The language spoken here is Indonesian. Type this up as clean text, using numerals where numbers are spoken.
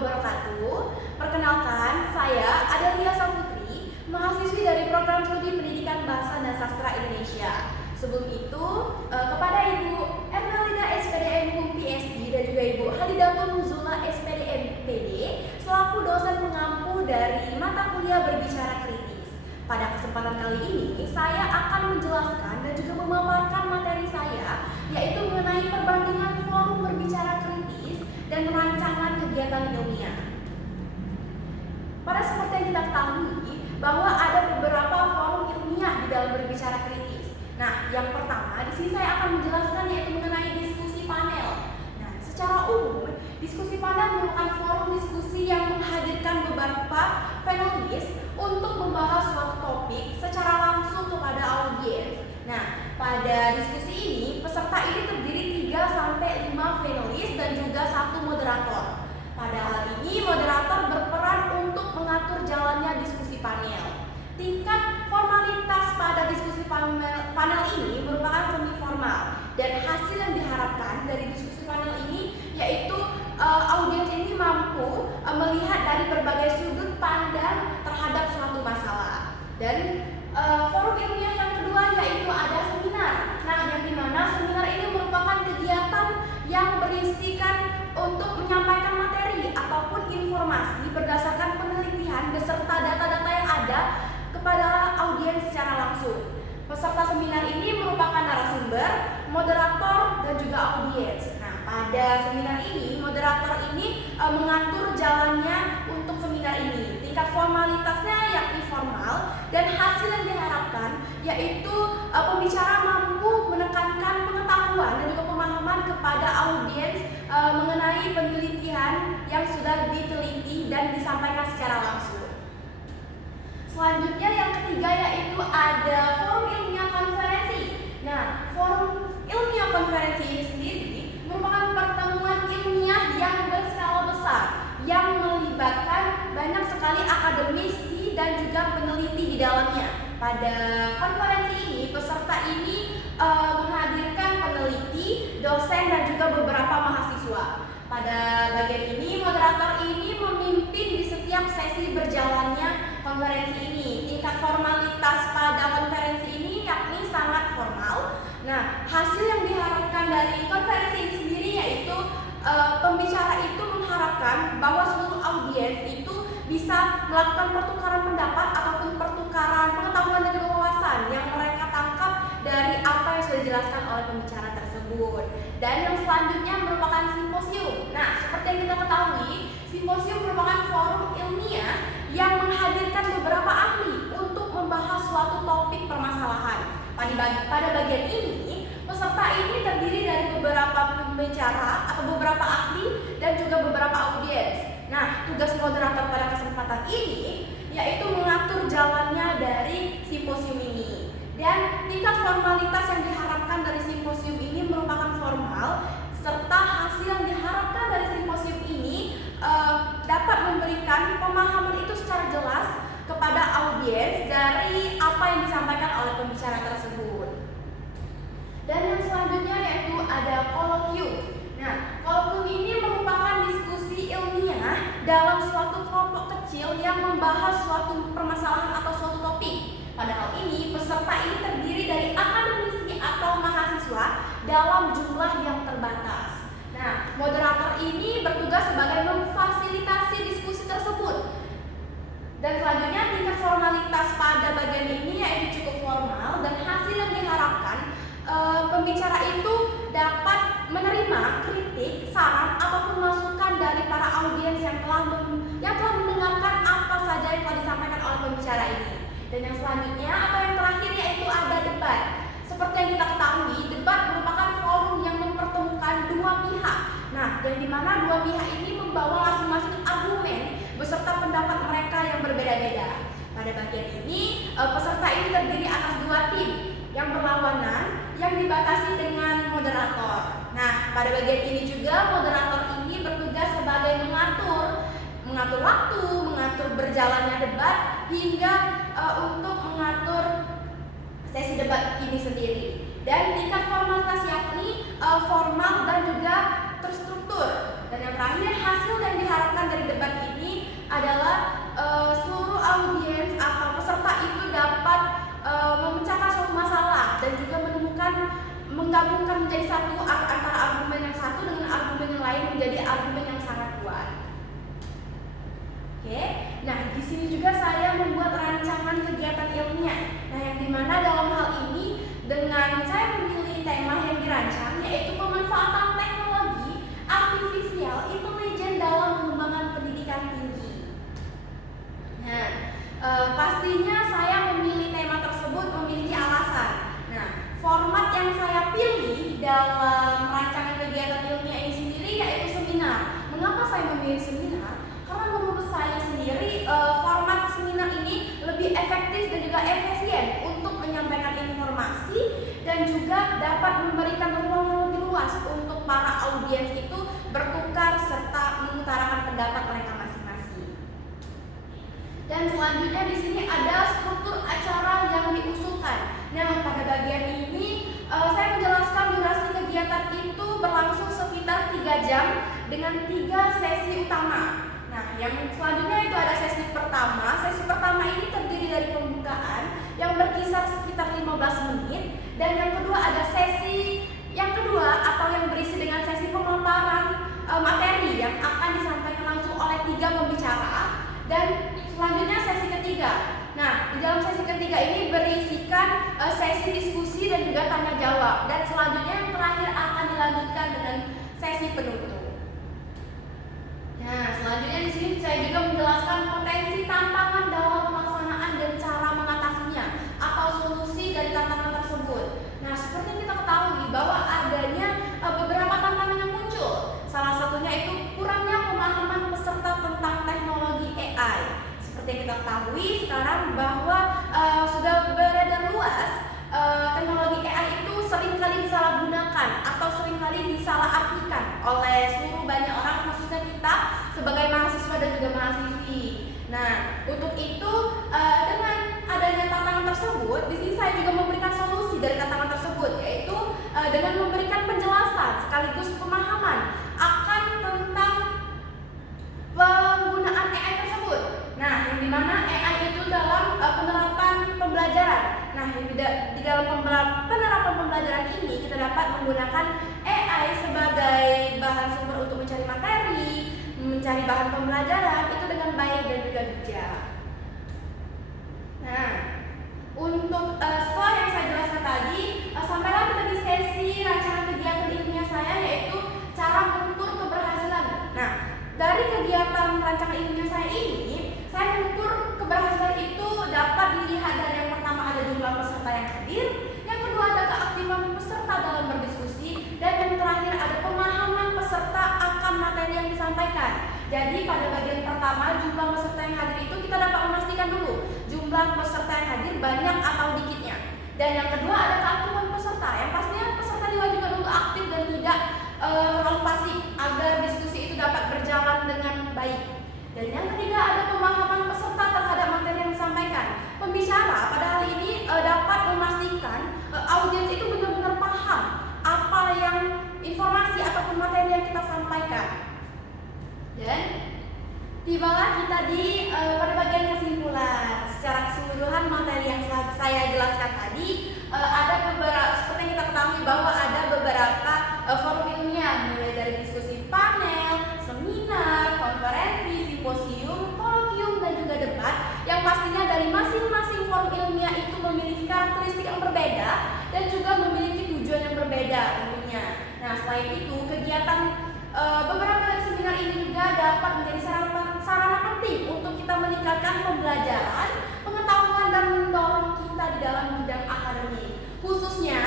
wabarakatuh. Perkenalkan, saya Adelia Saputri, mahasiswi dari Program Studi Pendidikan Bahasa dan Sastra Indonesia. Sebelum itu, kepada Ibu Ernalina SPDM Hukum PSD dan juga Ibu Halidatun Nuzula SPDM PD selaku dosen pengampu dari mata kuliah berbicara kritis. Pada kesempatan kali ini, saya akan menjelaskan dan juga memaparkan materi saya, yaitu mengenai perbandingan forum berbicara kritis dan rancangan kegiatan ilmiah. Pada seperti yang kita ketahui bahwa ada beberapa forum ilmiah di dalam berbicara kritis. Nah, yang pertama di sini saya akan menjelaskan yaitu mengenai diskusi panel. Nah, secara umum, diskusi panel merupakan forum diskusi yang menghadirkan beberapa panelis untuk membahas suatu topik secara langsung kepada audiens. Nah, pada diskusi ini, peserta ini terdiri 3-5 panelis dan juga 1 moderator. Pada hal ini, moderator berperan untuk mengatur jalannya diskusi panel. Tingkat formalitas pada diskusi panel ini merupakan semi formal, dan hasil yang diharapkan dari diskusi panel ini yaitu audiens ini mampu melihat dari berbagai sudut pandang terhadap suatu masalah. Dan forum ilmiah yang kedua yaitu ada seminar. Nah, yang dimana seminar ini merupakan kegiatan yang berisikan untuk menyampaikan materi ataupun informasi berdasarkan penelitian beserta data-data yang ada kepada audiens secara langsung. Peserta seminar ini merupakan narasumber, moderator, dan juga audiens. Nah, pada seminar ini, moderator ini mengatur jalannya untuk seminar ini. Tingkat formalitasnya yakni formal, dan hasil yang diharapkan yaitu pembicara mampu menekankan pengetahuan dan juga pemahaman kepada audiens mengenai penelitian yang sudah diteliti dan disampaikan secara langsung. Selanjutnya yang ketiga yaitu ada forum ilmiah konferensi. Nah, forum ilmiah konferensi ini sendiri merupakan pertemuan ilmiah yang berskala besar yang melibatkan banyak sekali akademisi dan juga peneliti di dalamnya. Pada konferensi ini, peserta ini menghadirkan peneliti, dosen, dan juga beberapa mahasiswa. Pada bagian ini, moderator ini memimpin di setiap sesi berjalannya konferensi ini. Tingkat formalitas pada konferensi ini yakni sangat formal. Nah, hasil yang diharapkan dari konferensi ini sendiri yaitu pembicara itu mengharapkan bahwa seluruh audiens itu bisa melakukan pertukaran pendapat ataupun pertukaran pengetahuan dan wawasan yang mereka tangkap dari apa yang sudah dijelaskan oleh pembicara tersebut. Dan yang selanjutnya merupakan simposium. Nah, seperti yang kita ketahui, simposium merupakan forum ilmiah yang menghadirkan beberapa ahli untuk membahas suatu topik permasalahan. Pada bagian ini, peserta ini terdiri dari beberapa pembicara atau beberapa ahli dan juga beberapa audiens. Nah, tugas moderator pada kesempatan ini yaitu mengatur jalannya dari simposium ini. Dan tingkat formalitas yang diharapkan dari simposium ini merupakan formal, serta hasil yang diharapkan dari simposium ini dapat memberikan pemahaman itu secara jelas kepada audiens dari apa yang disampaikan oleh pembicara tersebut. Dan yang selanjutnya yaitu ada kolokvium. Nah, kolokvium ini merupakan diskusi ilmiah dalam suatu kelompok kecil yang membahas suatu permasalahan atau suatu topik. Pada hal ini, peserta ini terdiri dari akademisi atau mahasiswa dalam jumlah yang terbatas. Nah, moderator ini bertugas sebagai memfasilitasi diskusi tersebut. Dan selanjutnya tingkat formalitas pada bagian ini yaitu cukup formal, dan hasil yang diharapkan pembicara itu dapat menerima kritik, saran ataupun masukan dari para audiens yang telah mendengarkan apa saja yang telah disampaikan oleh pembicara ini. Dan yang selanjutnya atau yang terakhir yaitu ada debat. Seperti yang kita ketahui, debat merupakan forum yang mempertemukan dua pihak. Nah, yang dimana dua pihak ini membawa masing-masing argumen beserta pendapat mereka yang berbeda-beda. Pada bagian ini, peserta ini terdiri atas 2 tim yang berlawanan yang dibatasi dengan moderator. Nah, pada bagian ini juga moderator ini bertugas sebagai mengatur waktu, mengatur berjalannya debat hingga untuk mengatur sesi debat ini sendiri. Dan tingkat formalitas yakni formal dan juga terstruktur. Dan yang terakhir, hasil yang diharapkan dari debat menggabungkan menjadi satu antara argumen yang satu dengan argumen yang lain menjadi argumen yang sangat kuat. Oke, nah di sini juga saya membuat rancangan kegiatan ilmiah. Nah, yang dimana dalam hal ini dengan saya memilih tema yang dirancang yaitu pemanfaatan teknologi artificial intelligence dalam pengembangan pendidikan tinggi. Nah, pastinya saya memilih tema tersebut memiliki alasan. Nah, format yang saya pilih dalam rancangan kegiatan ilmiah ini sendiri yaitu seminar. Mengapa saya memilih seminar? Karena menurut saya sendiri format seminar ini lebih efektif dan juga efisien untuk menyampaikan informasi dan juga dapat memberikan ruang yang lebih luas untuk para audiens itu bertukar serta mengutarakan pendapat mereka masing-masing. Dan selanjutnya di sini ada struktur acara yang diusulkan. Nah, pada bagian ini saya menjelaskan durasi kegiatan itu berlangsung sekitar 3 jam dengan 3 sesi utama. Nah, yang selanjutnya itu ada sesi pertama. Sesi pertama ini terdiri dari pembukaan yang berkisar sekitar 15 menit. Dan yang kedua ada sesi yang kedua atau yang berisi dengan sesi pemaparan materi yang akan disampaikan langsung oleh 3 pembicara. Dan selanjutnya sesi ketiga. Nah, di dalam sesi ketiga ini berisikan sesi diskusi dan juga tanya jawab. Dan selanjutnya yang terakhir akan dilanjutkan dengan sesi penutup. Nah, selanjutnya di sini saya juga menjelaskan potensi tantangan dalam pelaksanaan dan cara mengatasinya atau solusi dari tantangan tersebut. Nah, seperti yang kita ketahui bahwa adanya beberapa tantangan yang muncul. Salah satunya itu kurangnya pemahaman peserta tentang teknologi AI. Seperti yang kita ketahui sekarang bahwa sudah beredar luas teknologi AI itu seringkali disalahgunakan atau seringkali disalahartikan oleh seluruh banyak orang, khususnya kita sebagai mahasiswa dan juga mahasiswi. Nah, untuk itu dengan adanya tantangan tersebut, di sini saya juga memberikan solusi dari tantangan tersebut, yaitu dengan memberikan penjelasan sekaligus pemahaman akan tentang penggunaan AI tersebut. Nah, yang dimana AI itu dalam penerapan pembelajaran. Nah, di dalam penerapan pembelajaran ini kita dapat menggunakan AI sebagai bahan sumber untuk mencari materi, mencari bahan pembelajaran itu dengan baik dan juga bijak. Nah, untuk setelah yang saya jelaskan tadi, sampailah kita di sesi rancangan kegiatan ilmiah saya yaitu cara mengukur keberhasilan. Nah, dari kegiatan rancangan ilmiah saya ini, saya mengukur keberhasilan itu dapat dilihat dari yang pertama ada jumlah peserta yang hadir, yang kedua ada keaktifan peserta dalam berdiskusi, dan yang terakhir ada pemahaman peserta akan materi yang disampaikan. Jadi pada bagian pertama jumlah peserta yang hadir itu kita dapat memastikan dulu jumlah peserta yang hadir banyak atau dikitnya. Dan yang kedua ada keaktifan peserta, yang pastinya peserta diwajibkan untuk aktif dan tidak terlalu pasif agar diskusi itu dapat berjalan dengan baik. Dan yang ketiga ada pemahaman peserta terhadap materi yang disampaikan. Pembicara pada hal ini dapat memastikan audiens itu benar-benar paham apa yang informasi ataupun materi yang kita sampaikan. Dan tibalah kita di pada bagian kesimpulan. Secara keseluruhan materi yang saya jelaskan tadi ada beberapa, seperti yang kita ketahui bahwa ada beberapa forum ilmiah, mulai dari diskusi panel, seminar, konferensi, simposium, kolokium, dan juga debat, yang pastinya dari masing-masing forum ilmiah itu memiliki karakteristik yang berbeda dan juga memiliki tujuan yang berbeda tentunya. Nah, selain itu kegiatan beberapa dari seminar ini juga dapat menjadi sarana penting untuk kita meningkatkan pembelajaran, pengetahuan, dan mendorong kita di dalam bidang akademik. Khususnya